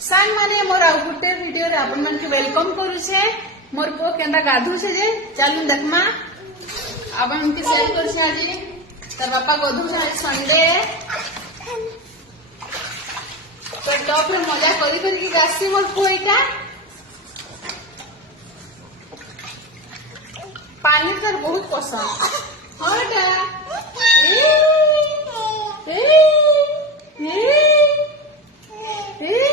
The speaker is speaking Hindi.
सांग माने मोर आउ गुटे वीडियो रे आपन मन के वेलकम करू छे। मोर पो केंदा गाधु छे जे चालू देखमा आपन मन के शेयर करू छे। आज तर बापा गोधु छे आज संडे तो टॉप रे मजा करी करी के गासी मोर पो एटा पानी तर बहुत पसंद हां बेटा ए ए ए